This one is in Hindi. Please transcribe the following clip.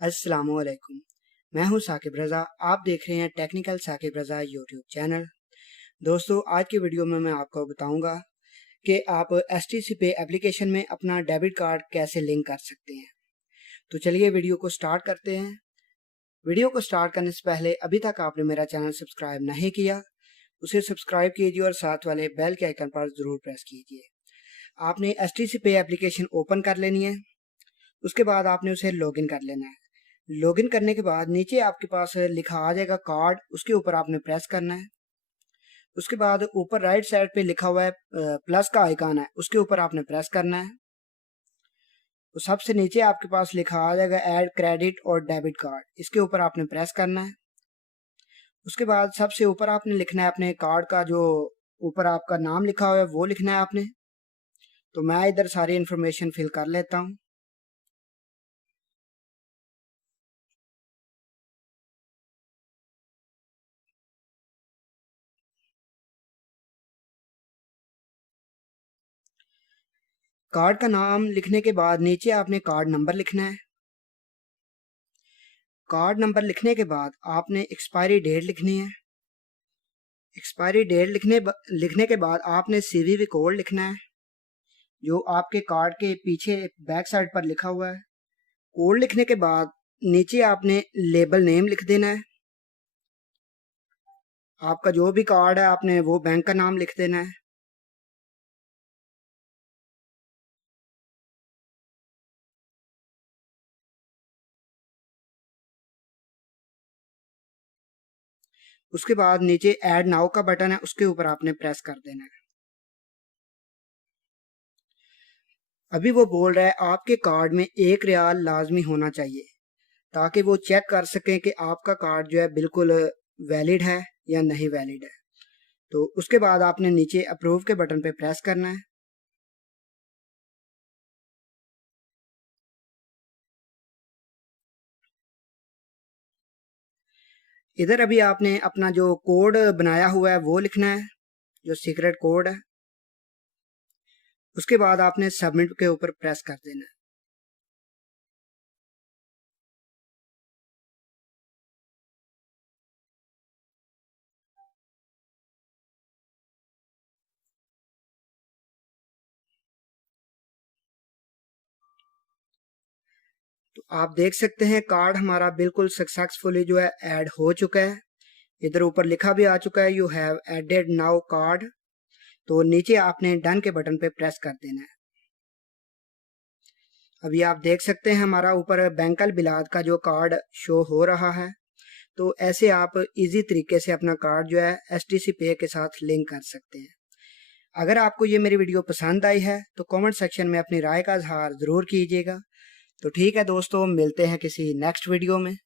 अस्सलामुअलैकुम। मैं हूं साकिब रज़ा। आप देख रहे हैं टेक्निकल साकिब रज़ा यूट्यूब चैनल। दोस्तों, आज की वीडियो में मैं आपको बताऊंगा कि आप एसटीसी पे एप्लीकेशन में अपना डेबिट कार्ड कैसे लिंक कर सकते हैं। तो चलिए वीडियो को स्टार्ट करते हैं। वीडियो को स्टार्ट करने से पहले अभी तक आपने मेरा चैनल सब्सक्राइब नहीं किया, उसे सब्सक्राइब कीजिए और साथ वाले बेल के आइकन पर ज़रूर प्रेस कीजिए। आपने एसटीसी पे एप्लीकेशन ओपन कर लेनी है। उसके बाद आपने उसे लॉगिन कर लेना है। लॉगिन करने के बाद नीचे आपके पास लिखा आ जाएगा कार्ड, उसके ऊपर आपने प्रेस करना है। उसके बाद ऊपर राइट साइड पे लिखा हुआ है प्लस का आइकन है, उसके ऊपर आपने प्रेस करना है। तो सबसे नीचे आपके पास लिखा आ जाएगा ऐड क्रेडिट और डेबिट कार्ड, इसके ऊपर आपने प्रेस करना है। उसके बाद सबसे ऊपर आपने लिखना है अपने कार्ड का जो ऊपर आपका नाम लिखा हुआ है वो लिखना है आपने। तो मैं इधर सारी इन्फॉर्मेशन फिल कर लेता हूँ। कार्ड का नाम लिखने के बाद नीचे आपने कार्ड नंबर लिखना है। कार्ड नंबर लिखने के बाद आपने एक्सपायरी डेट लिखनी है। एक्सपायरी डेट लिखने के बाद आपने सीवीवी कोड लिखना है जो आपके कार्ड के पीछे बैक साइड पर लिखा हुआ है। कोड लिखने के बाद नीचे आपने लेबल नेम लिख देना है। आपका जो भी कार्ड है आपने वो बैंक का नाम लिख देना है। उसके बाद नीचे ऐड नाउ का बटन है, उसके ऊपर आपने प्रेस कर देना है। अभी वो बोल रहा है आपके कार्ड में 1 रियाल लाजमी होना चाहिए ताकि वो चेक कर सकें कि आपका कार्ड जो है बिल्कुल वैलिड है या नहीं वैलिड है। तो उसके बाद आपने नीचे अप्रूव के बटन पे प्रेस करना है। इधर अभी आपने अपना जो कोड बनाया हुआ है वो लिखना है, जो सीक्रेट कोड है। उसके बाद आपने सबमिट के ऊपर प्रेस कर देना है। तो आप देख सकते हैं कार्ड हमारा बिल्कुल सक्सेसफुली जो है ऐड हो चुका है। इधर ऊपर लिखा भी आ चुका है you have added now card. तो नीचे आपने डन के बटन पे प्रेस कर देना है। अभी आप देख सकते हैं हमारा ऊपर बैंकल बिलाद का जो कार्ड शो हो रहा है। तो ऐसे आप इजी तरीके से अपना कार्ड जो है एसटीसी पे के साथ लिंक कर सकते हैं। अगर आपको ये मेरी वीडियो पसंद आई है तो कमेंट सेक्शन में अपनी राय का इजहार ज़रूर कीजिएगा। तो ठीक है दोस्तों, मिलते हैं किसी नेक्स्ट वीडियो में।